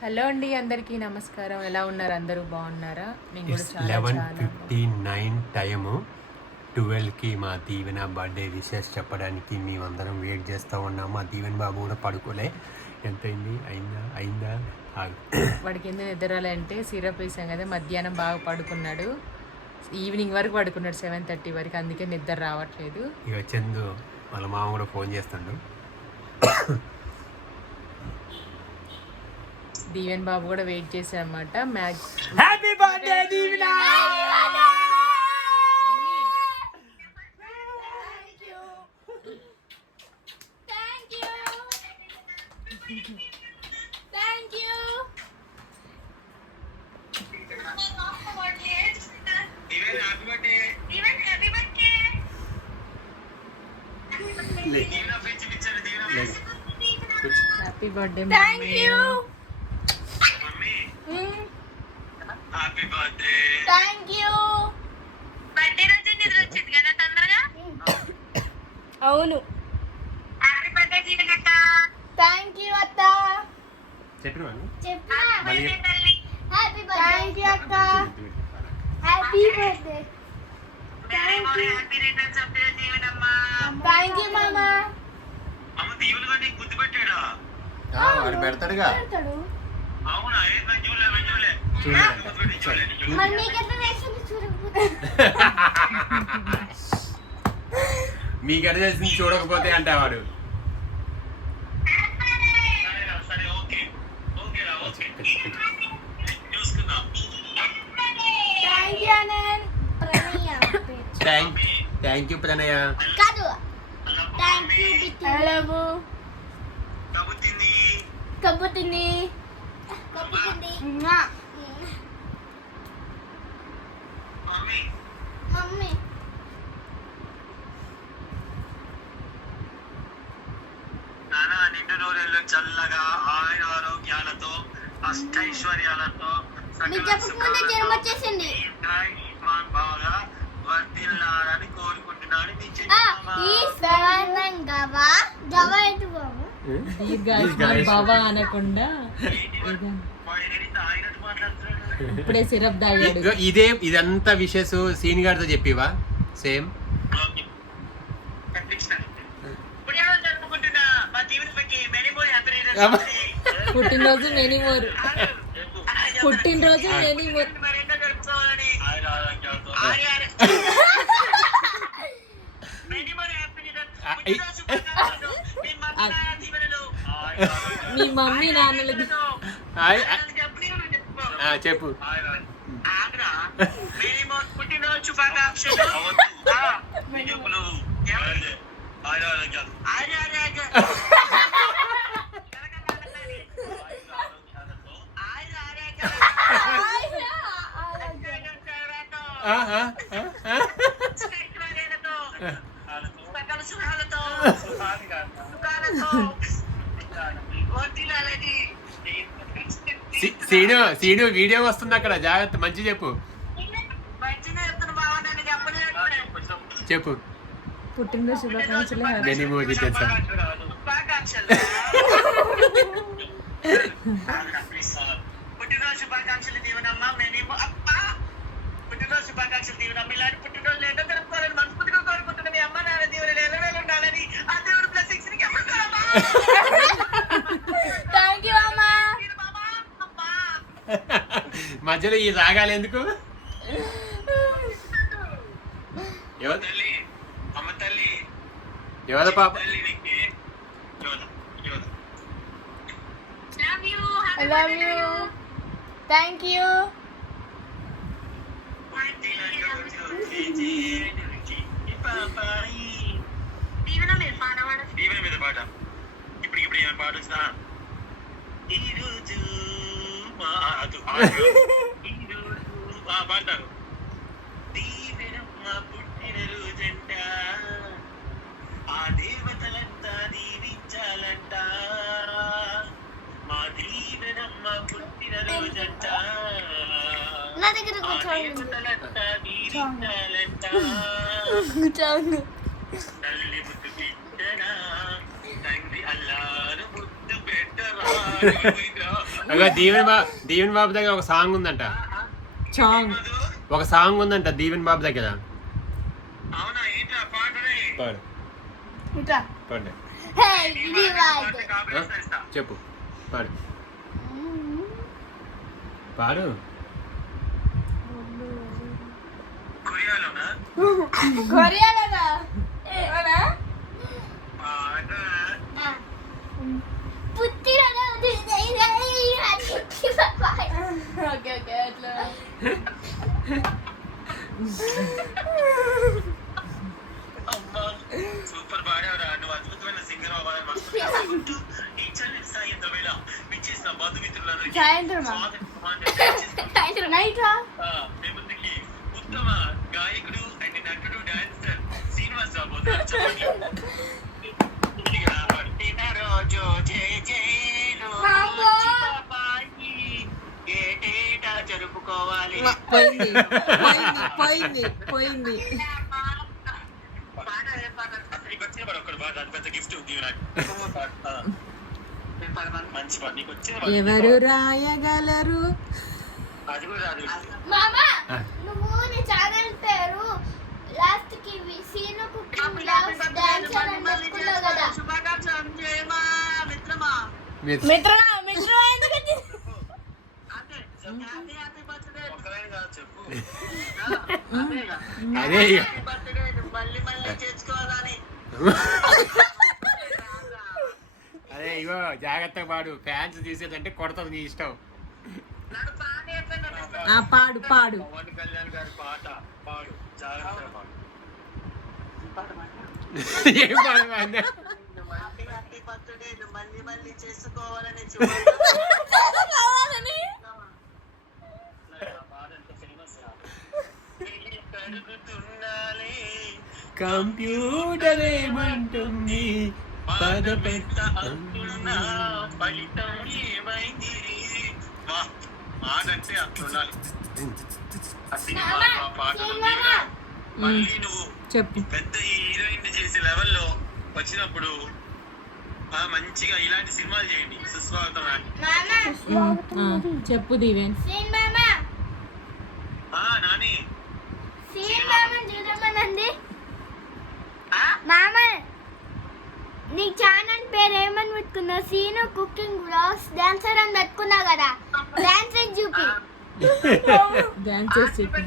Hello అండి అందరికీ నమస్కారం. ఎలా ఉన్నారు? అందరూ బాగున్నారా? మేము కూడా చాలా లెవెన్ ఫిఫ్టీ నైన్ టైము. ట్వెల్వ్కి మా దీవెన బర్త్డే విషెస్ చెప్పడానికి మేమందరం వెయిట్ చేస్తూ ఉన్నాము. మా దీవెన బాబు కూడా పడుకోలే. ఎంతైంది? అయిందా? అయిందా. వాడికి ఎందుకు నిద్రాలి అంటే సిరప్ వేసాం కదా మధ్యాహ్నం బాగా పడుకున్నాడు. ఈవినింగ్ వరకు పడుకున్నాడు సెవెన్ థర్టీ వరకు అందుకే నిద్ర రావట్లేదు. ఇక చందు వాళ్ళ మామ కూడా ఫోన్ చేస్తాడు. దీవెన్ బాబు కూడా వెయిట్ చేశారన్నమాట match happy birthday Deevena Thank you. Thank you. Even happy birthday. Happy birthday Thank you. అవును. హ్యాపీ బర్త్డే జీవనక్క థ్యాంక్ యూ అత్త. చెప్పిన? హ్యాపీ బర్త్డే థ్యాంక్ యూ అక్క happy birthday happy returns of day దీవెనమ్మా thank you మామా అమ్మ దీవెనగా నీకు గుర్తు పెట్టాడా వాడు పెడతాడుగా. అవునా? ఏ. మరి చూడకపోతే మీకు ఎడ చేసింది చూడకపోతే అంటే వాడు సరేరా, సరే ఓకే ఓకేరా ఓకే. చూసుకుందాం థ్యాంక్ యూ ప్రణయ. కాదు. Thank you hello. కబుతుంది కబ్బుతుంది కబ్బుతుంది అష్టైశ్వర్యాలతో జ్వరం వచ్చేసింది. బాగా కోరుకుంటున్నాడు. నీ బాబు అనకుండా ఇప్పుడే సిరప్ తాగాడు. ఇదే ఇదంతా విషయస్ సీన్ గారితో చెప్పివా? సేమ్. ఇప్పుడు జరుపుకుంటున్నా మా పుట్టినరోజు మెనీ మోర్ పుట్టినరోజు మెనీ మోర్ మరెన్నో జరుపుకోవాలని ఆయుర ఆరోగ్యాలతో ఆయుర మెనీ మోర్ హ్యాపీ ఆ, ఈ- పుట్టినరోజు శుభాకాంక్షలు. మీ మమ్మీ నాన్న దీవెనలు. ఆయుర ఆరోగ్యాలతో. మీ మమ్మీ నాన్నలకు హాయ్ ఆయనకు చెప్పని నువ్వు చెప్పుకో. ఆ, చెప్పు ఆగ్రా మెనీ మోర్ పుట్టినరోజు శుభాకాంక్షలు ఆ, మీ చెప్పులు. ఎవరు? ఆయుర ఆరోగ్యాలు. ఆయుర ఆరోగ్యాలు. ఆయుర ఆరోగ్యాలు. ఆ, ఆ, ఆ, ఆ. ఐశ్వర్యాలతో, సకల సుఖాలతో, సీను సీను వీడియో వస్తుంది అక్కడ. జాగ్రత్త మంచి చెప్పు. చెప్పు. పుట్టినరోజు details. శుభాకాంక్షలు ఈ రాగాలు ఎందుకు? ఎవరు తల్లి? అమ్మ తల్లి? ఎవరు పాప? I love you thank you మీద పాట ఇప్పుడు ఇప్పుడు ఏమైనా పాట వచ్చినా ఈ రోజు మా అదు ఆడు. ఈ రోజు ఆ, పాడతాను దీవెనమ్మ పుట్టిన రోజంట ఆ దేవతలంతా దీవించాలంట. మా దీవెనమ్మ పుట్టిన రోజంట నా దగ్గర దేవతలంతా దీవించాలంట. కూర్చోండి తల్లి ముద్దు బిడ్డరా తండ్రి అల్లారు ముద్దు పెట్టరా అగో దీవెన్ బాబు దీవెన్ బాబు దగ్గర ఒక సాంగ్ ఉందంట. చాంగ్ ఒక సాంగ్ ఉందంట దీవెన్ బాబు దగ్గర? చెప్పు పాడు పాడు ఓకే ఓకే అట్లా సూపర్ పాడావురా. నువ్వు అద్భుతమైన సింగర్ అవ్వాలని ఈ చల్లని సాయంత్రం వేళ విచ్చేసిన బంధుమిత్రులందరికీ. సాయంత్రం మీ ముందుకి ఉత్తమ గాయకుడు అండ్ నటుడు డాన్సర్ శ్రీనివాస్ రాబోతున్నారు వచ్చిన పాట. ఎవరు రాయగలరు అది కూడా రాదు మామా ఆ. నువ్వు నీ ఛానల్ పేరు లాస్ట్కి డాన్సర్ అని పెట్టుకున్నావు కదా. మిత్రమా మిత్రమా ఎందుకు వచ్చింది అదే హ్యాపీ హ్యాపీ బర్త్డే ఒక్కరైనా కాదు చెప్పు అదేగా అదే అదే ఇగో జాగ్రత్తగా పాడు. ఫ్యాన్స్ తీసేదంటే కొడతాది నీ ఇష్టం. పాడు పాడు. పవన్ కళ్యాణ్ గారి పాట పాడు. జాగ్రత్తగా పాడు. ఏం పాడు మళ్ళీ మళ్ళీ చేసుకోవాలని కంప్యూటర్ ఏమంటుంది? పద పెద్ద అంటున్నా ఫలితం ఏమైంది అంటే అట్లుండాలి ఆ సినిమా ఆ పాటలు సినిమా. మళ్ళీ నువ్వు చెప్పు. పెద్ద హీరోయిన్ చేసే లెవెల్లో వచ్చినప్పుడు ఆ, మంచిగా ఇలాంటి సినిమాలు చేయండి. సుస్వాగతం చెప్పు దీవెన్ సీన్ మామా ఆ, నాని మామా నీ ఛానల్ పేరు ఏమని పెట్టుకున్నావు? సీను కుకింగ్ బ్లాగ్స్ డాన్సర్ అని పెట్టుకున్నావు కదా? డాన్స్ చూపి. డాన్స్ చేసి చెప్పు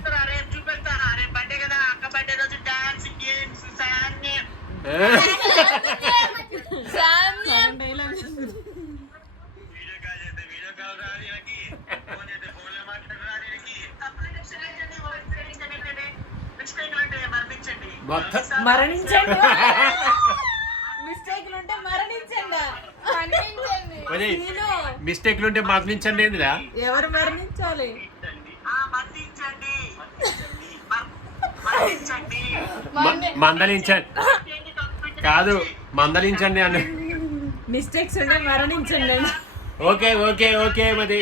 మొత్తం. మరణించండి. మిస్టేక్లు ఉంటే మరణించండి. మరణించండి. మరి సీను, మిస్టేక్లు ఉంటే మరణించండి ఏందిరా? ఎవరు మరణించాలి? మ- మందలించండి. కాదు మందలించండి అన్న మిస్టేక్స్ ఉంటే మరణించండి. ఓకే ఓకే ఓకే మరి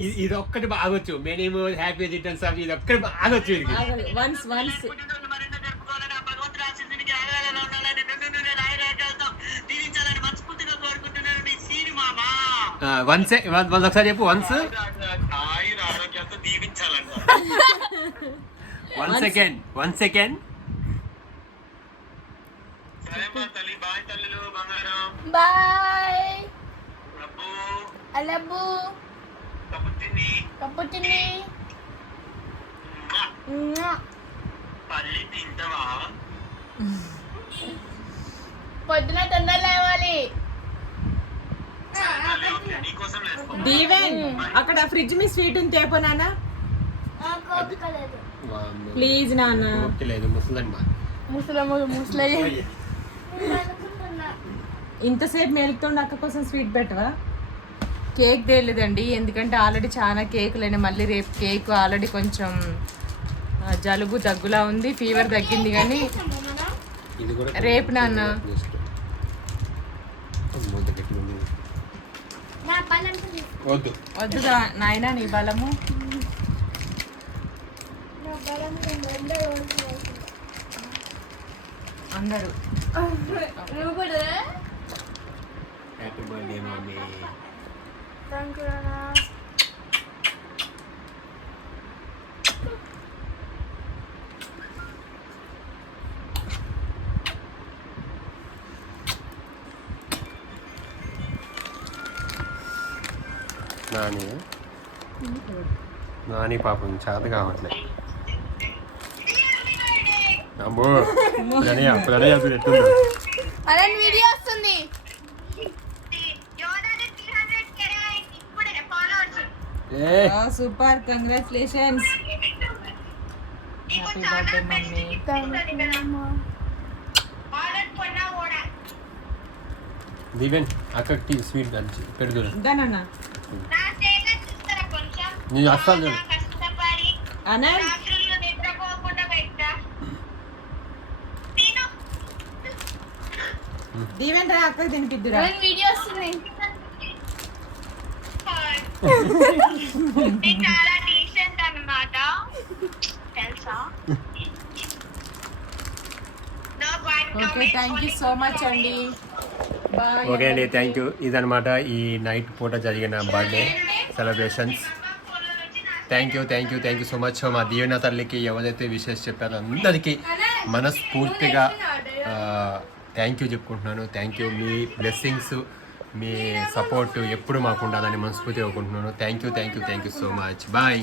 ఇది- ఇది ఒక్కటి బాగొచ్చు. మేనేమో హ్యాపీ రిటర్న్స్ ఆఫ్ ఇది ఒక్కటి బాగొచ్చు ఇది వన్స్ వన్స్ వన్స్ వన్స్ ఒకసారి చెప్పు once one second one second bye తల్లులు కప్పుటిని పల్లి తింటావా పొద్దున తొందర లేవాలి దీవెన్ అక్కడ ఫ్రిడ్జ్ మీ స్వీట్ ఉంది తేపో నాన్న ప్లీజ్ నాన్న ముసలమ్మ ముసలయ్య ఇంతసేపు మేలుతుండి అక్క కోసం స్వీట్ పెట్టవా కేక్ తేలేదండి. ఎందుకంటే ఆల్రెడీ చాలా కేకులైనా మళ్ళీ రేపు కేక్ ఆల్రెడీ కొంచెం జలుబు దగ్గులా ఉంది ఫీవర్ తగ్గింది కానీ ఇది కూడా రేపు నాన్న. వద్దు. వద్దుగా నాయనా నీ బలము. అందరూ. నువ్వు కూడా? Happy birthday mummy thank you అన్నా నాని నాని పాపం చేత కావట్లే అమ్మో ప్రణయ ప్రణయ అసలు ఎట్టుందో అలా video super. Congratulations happy birthday mummy. దివెన్ sweet దంచి. కొంచెం నేను అస్సలు చూడు. అనంత్ దీవెన్ రా అక్కకి తినిపిద్దురా. వీడియో వస్తుంది. చాలా డీసెంట్ అన్నమాట. తెలుసా? No bad okay thank you so much. అండి. ఓకే అండి థ్యాంక్ యూ ఇదనమాట ఈ నైట్ పూట జరిగిన birthday celebrations thank you thank you thank you so much మా దీవెన తల్లికి ఎవరైతే విషెస్ చెప్పారో అందరికీ మనస్ఫూర్తిగా థ్యాంక్ యూ చెప్పుకుంటున్నాను. థ్యాంక్ యూ మీ బ్లెస్సింగ్స్ మీ సపోర్ట్ ఎప్పుడు మాకు ఉండాలని మనస్ఫూర్తిగా కోరుకుంటున్నాను. Thank you thank you thank you so much bye